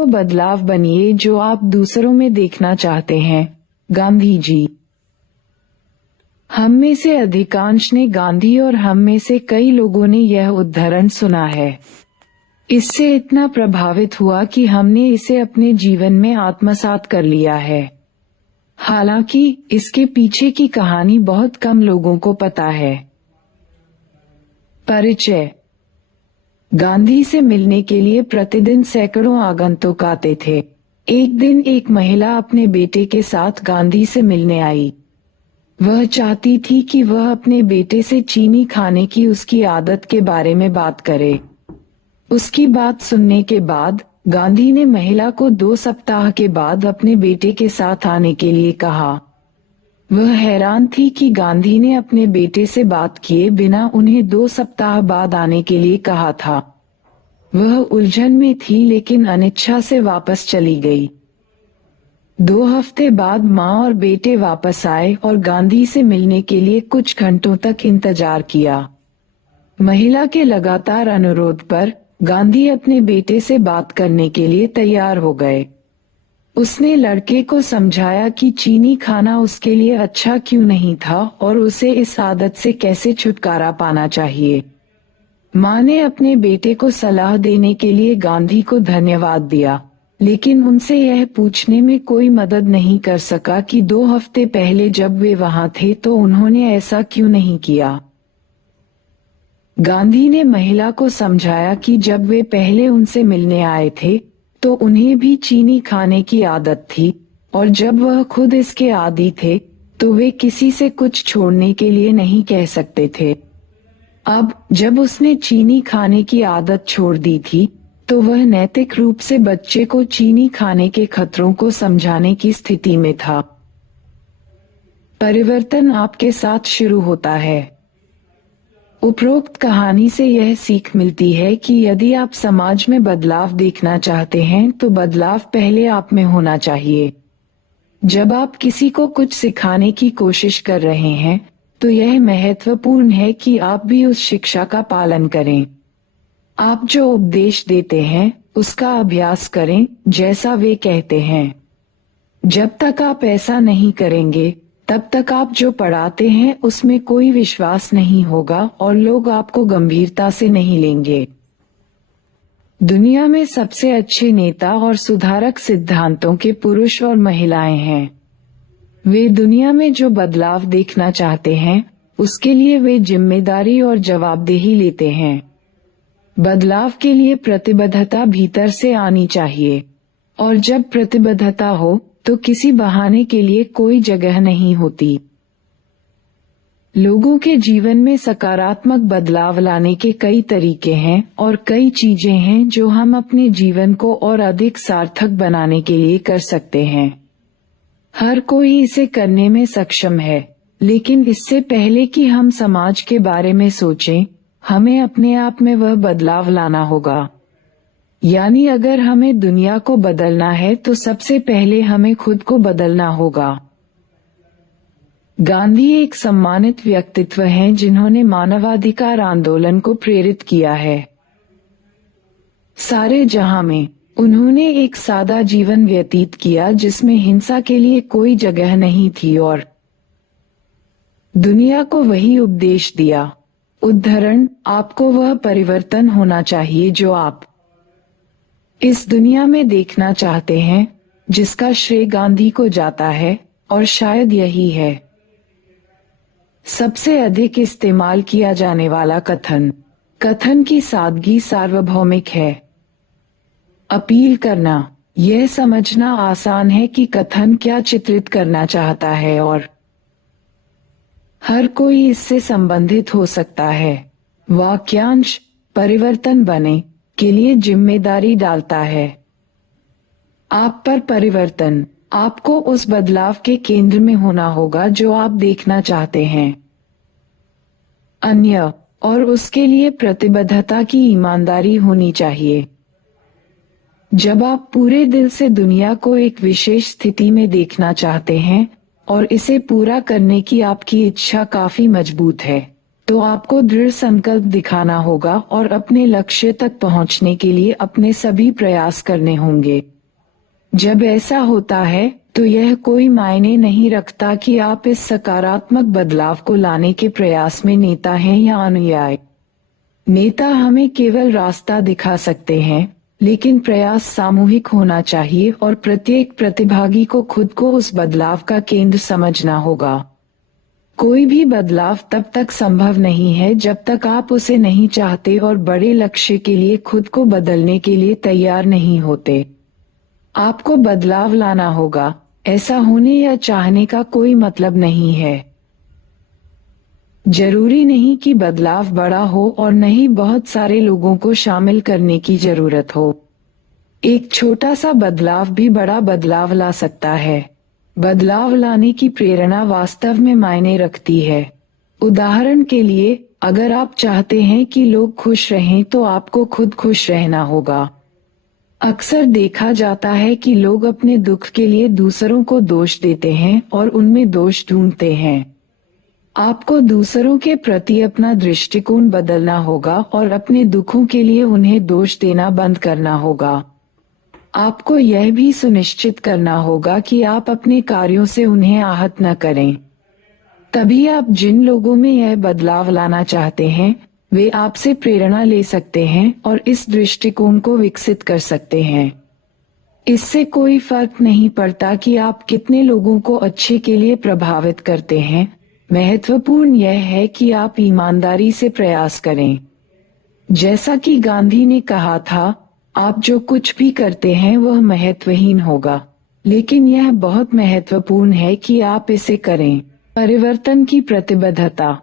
वो बदलाव बनिए जो आप दूसरों में देखना चाहते हैं। गांधी जी। हम में से अधिकांश ने गांधी और हम में से कई लोगों ने यह उद्धरण सुना है। इससे इतना प्रभावित हुआ कि हमने इसे अपने जीवन में आत्मसात कर लिया है। हालांकि इसके पीछे की कहानी बहुत कम लोगों को पता है। परिचय। गांधी से मिलने के लिए प्रतिदिन सैकड़ों आगंतुक आते थे। एक दिन एक महिला अपने बेटे के साथ गांधी से मिलने आई। वह चाहती थी कि वह अपने बेटे से चीनी खाने की उसकी आदत के बारे में बात करे। उसकी बात सुनने के बाद गांधी ने महिला को 2 सप्ताह के बाद अपने बेटे के साथ आने के लिए कहा। वह हैरान थी कि गांधी ने अपने बेटे से बात किए बिना उन्हें 2 सप्ताह बाद आने के लिए कहा था। वह उलझन में थी लेकिन अनिच्छा से वापस चली गई। 2 हफ्ते बाद माँ और बेटे वापस आए और गांधी से मिलने के लिए कुछ घंटों तक इंतजार किया। महिला के लगातार अनुरोध पर गांधी अपने बेटे से बात करने के लिए तैयार हो गए। उसने लड़के को समझाया कि चीनी खाना उसके लिए अच्छा क्यों नहीं था और उसे इस आदत से कैसे छुटकारा पाना चाहिए। माँ ने अपने बेटे को सलाह देने के लिए गांधी को धन्यवाद दिया, लेकिन उनसे यह पूछने में कोई मदद नहीं कर सका कि 2 हफ्ते पहले जब वे वहां थे तो उन्होंने ऐसा क्यों नहीं किया। गांधी ने महिला को समझाया कि जब वे पहले उनसे मिलने आए थे तो उन्हें भी चीनी खाने की आदत थी और जब वह खुद इसके आदी थे तो वे किसी से कुछ छोड़ने के लिए नहीं कह सकते थे। अब जब उसने चीनी खाने की आदत छोड़ दी थी तो वह नैतिक रूप से बच्चे को चीनी खाने के खतरों को समझाने की स्थिति में था। परिवर्तन आपके साथ शुरू होता है। उपरोक्त कहानी से यह सीख मिलती है कि यदि आप समाज में बदलाव देखना चाहते हैं तो बदलाव पहले आप में होना चाहिए। जब आप किसी को कुछ सिखाने की कोशिश कर रहे हैं तो यह महत्वपूर्ण है कि आप भी उस शिक्षा का पालन करें। आप जो उपदेश देते हैं उसका अभ्यास करें जैसा वे कहते हैं। जब तक आप ऐसा नहीं करेंगे तब तक आप जो पढ़ाते हैं उसमें कोई विश्वास नहीं होगा और लोग आपको गंभीरता से नहीं लेंगे। दुनिया में सबसे अच्छे नेता और सुधारक सिद्धांतों के पुरुष और महिलाएं हैं। वे दुनिया में जो बदलाव देखना चाहते हैं उसके लिए वे जिम्मेदारी और जवाबदेही लेते हैं। बदलाव के लिए प्रतिबद्धता भीतर से आनी चाहिए और जब प्रतिबद्धता हो तो किसी बहाने के लिए कोई जगह नहीं होती। लोगों के जीवन में सकारात्मक बदलाव लाने के कई तरीके हैं और कई चीजें हैं जो हम अपने जीवन को और अधिक सार्थक बनाने के लिए कर सकते हैं। हर कोई इसे करने में सक्षम है, लेकिन इससे पहले कि हम समाज के बारे में सोचें, हमें अपने आप में वह बदलाव लाना होगा। यानी अगर हमें दुनिया को बदलना है तो सबसे पहले हमें खुद को बदलना होगा। गांधी एक सम्मानित व्यक्तित्व हैं जिन्होंने मानवाधिकार आंदोलन को प्रेरित किया है। सारे जहां में उन्होंने एक सादा जीवन व्यतीत किया जिसमें हिंसा के लिए कोई जगह नहीं थी और दुनिया को वही उपदेश दिया। उद्धरण, आपको वह परिवर्तन होना चाहिए जो आप इस दुनिया में देखना चाहते हैं, जिसका श्रेय गांधी को जाता है और शायद यही है सबसे अधिक इस्तेमाल किया जाने वाला कथन की सादगी सार्वभौमिक है। अपील करना, यह समझना आसान है कि कथन क्या चित्रित करना चाहता है और हर कोई इससे संबंधित हो सकता है। वाक्यांश परिवर्तन बने के लिए जिम्मेदारी डालता है। आप पर परिवर्तन, आपको उस बदलाव के केंद्र में होना होगा जो आप देखना चाहते हैं। अन्य, और उसके लिए प्रतिबद्धता की ईमानदारी होनी चाहिए। जब आप पूरे दिल से दुनिया को एक विशेष स्थिति में देखना चाहते हैं और इसे पूरा करने की आपकी इच्छा काफी मजबूत है, तो आपको दृढ़ संकल्प दिखाना होगा और अपने लक्ष्य तक पहुंचने के लिए अपने सभी प्रयास करने होंगे। जब ऐसा होता है तो यह कोई मायने नहीं रखता कि आप इस सकारात्मक बदलाव को लाने के प्रयास में नेता हैं या अनुयायी। नेता हमें केवल रास्ता दिखा सकते हैं, लेकिन प्रयास सामूहिक होना चाहिए और प्रत्येक प्रतिभागी को खुद को उस बदलाव का केंद्र समझना होगा। कोई भी बदलाव तब तक संभव नहीं है जब तक आप उसे नहीं चाहते और बड़े लक्ष्य के लिए खुद को बदलने के लिए तैयार नहीं होते। आपको बदलाव लाना होगा, ऐसा होने या चाहने का कोई मतलब नहीं है। जरूरी नहीं कि बदलाव बड़ा हो और न ही बहुत सारे लोगों को शामिल करने की जरूरत हो। एक छोटा सा बदलाव भी बड़ा बदलाव ला सकता है। बदलाव लाने की प्रेरणा वास्तव में मायने रखती है। उदाहरण के लिए, अगर आप चाहते हैं कि लोग खुश रहें तो आपको खुद खुश रहना होगा। अक्सर देखा जाता है कि लोग अपने दुख के लिए दूसरों को दोष देते हैं और उनमें दोष ढूंढते हैं। आपको दूसरों के प्रति अपना दृष्टिकोण बदलना होगा और अपने दुखों के लिए उन्हें दोष देना बंद करना होगा। आपको यह भी सुनिश्चित करना होगा कि आप अपने कार्यों से उन्हें आहत न करें। तभी आप जिन लोगों में यह बदलाव लाना चाहते हैं, वे आपसे प्रेरणा ले सकते हैं और इस दृष्टिकोण को विकसित कर सकते हैं। इससे कोई फर्क नहीं पड़ता कि आप कितने लोगों को अच्छे के लिए प्रभावित करते हैं, महत्वपूर्ण यह है कि आप ईमानदारी से प्रयास करें। जैसा कि गांधी ने कहा था, आप जो कुछ भी करते हैं वह महत्वहीन होगा, लेकिन यह बहुत महत्वपूर्ण है कि आप इसे करें। परिवर्तन की प्रतिबद्धता।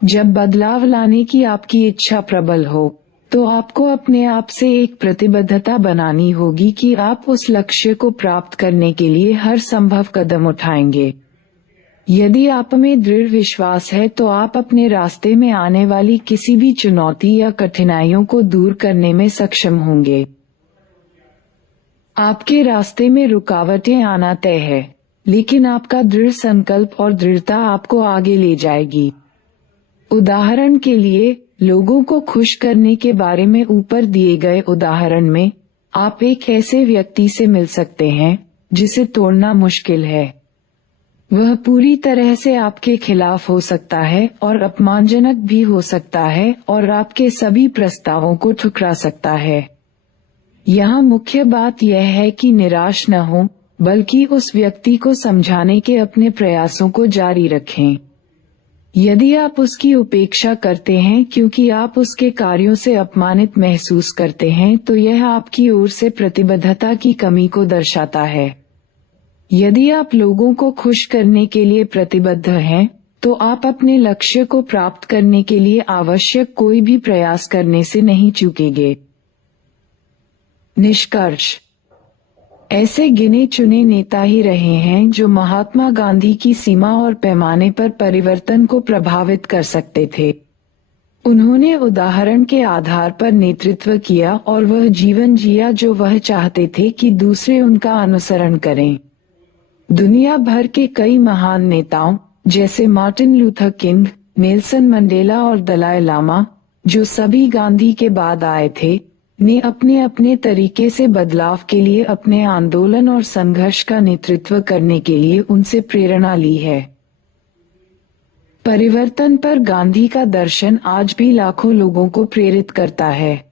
जब बदलाव लाने की आपकी इच्छा प्रबल हो, तो आपको अपने आप से एक प्रतिबद्धता बनानी होगी कि आप उस लक्ष्य को प्राप्त करने के लिए हर संभव कदम उठाएंगे। यदि आप में दृढ़ विश्वास है तो आप अपने रास्ते में आने वाली किसी भी चुनौती या कठिनाइयों को दूर करने में सक्षम होंगे। आपके रास्ते में रुकावटें आना तय है, लेकिन आपका दृढ़ संकल्प और दृढ़ता आपको आगे ले जाएगी। उदाहरण के लिए, लोगों को खुश करने के बारे में ऊपर दिए गए उदाहरण में, आप एक ऐसे व्यक्ति से मिल सकते हैं जिसे तोड़ना मुश्किल है। वह पूरी तरह से आपके खिलाफ हो सकता है और अपमानजनक भी हो सकता है और आपके सभी प्रस्तावों को ठुकरा सकता है। यहाँ मुख्य बात यह है कि निराश न हो, बल्कि उस व्यक्ति को समझाने के अपने प्रयासों को जारी रखें। यदि आप उसकी उपेक्षा करते हैं क्योंकि आप उसके कार्यों से अपमानित महसूस करते हैं, तो यह आपकी ओर से प्रतिबद्धता की कमी को दर्शाता है। यदि आप लोगों को खुश करने के लिए प्रतिबद्ध हैं, तो आप अपने लक्ष्य को प्राप्त करने के लिए आवश्यक कोई भी प्रयास करने से नहीं चूकेंगे। निष्कर्ष। ऐसे गिने चुने नेता ही रहे हैं जो महात्मा गांधी की सीमा और पैमाने पर परिवर्तन को प्रभावित कर सकते थे। उन्होंने उदाहरण के आधार पर नेतृत्व किया और वह जीवन जिया जो वह चाहते थे कि दूसरे उनका अनुसरण करें। दुनिया भर के कई महान नेताओं, जैसे Martin Luther king, Nelson Mandela और दलाई लामा, जो सभी गांधी के बाद आए थे, ने अपने अपने तरीके से बदलाव के लिए अपने आंदोलन और संघर्ष का नेतृत्व करने के लिए उनसे प्रेरणा ली है। परिवर्तन पर गांधी का दर्शन आज भी लाखों लोगों को प्रेरित करता है।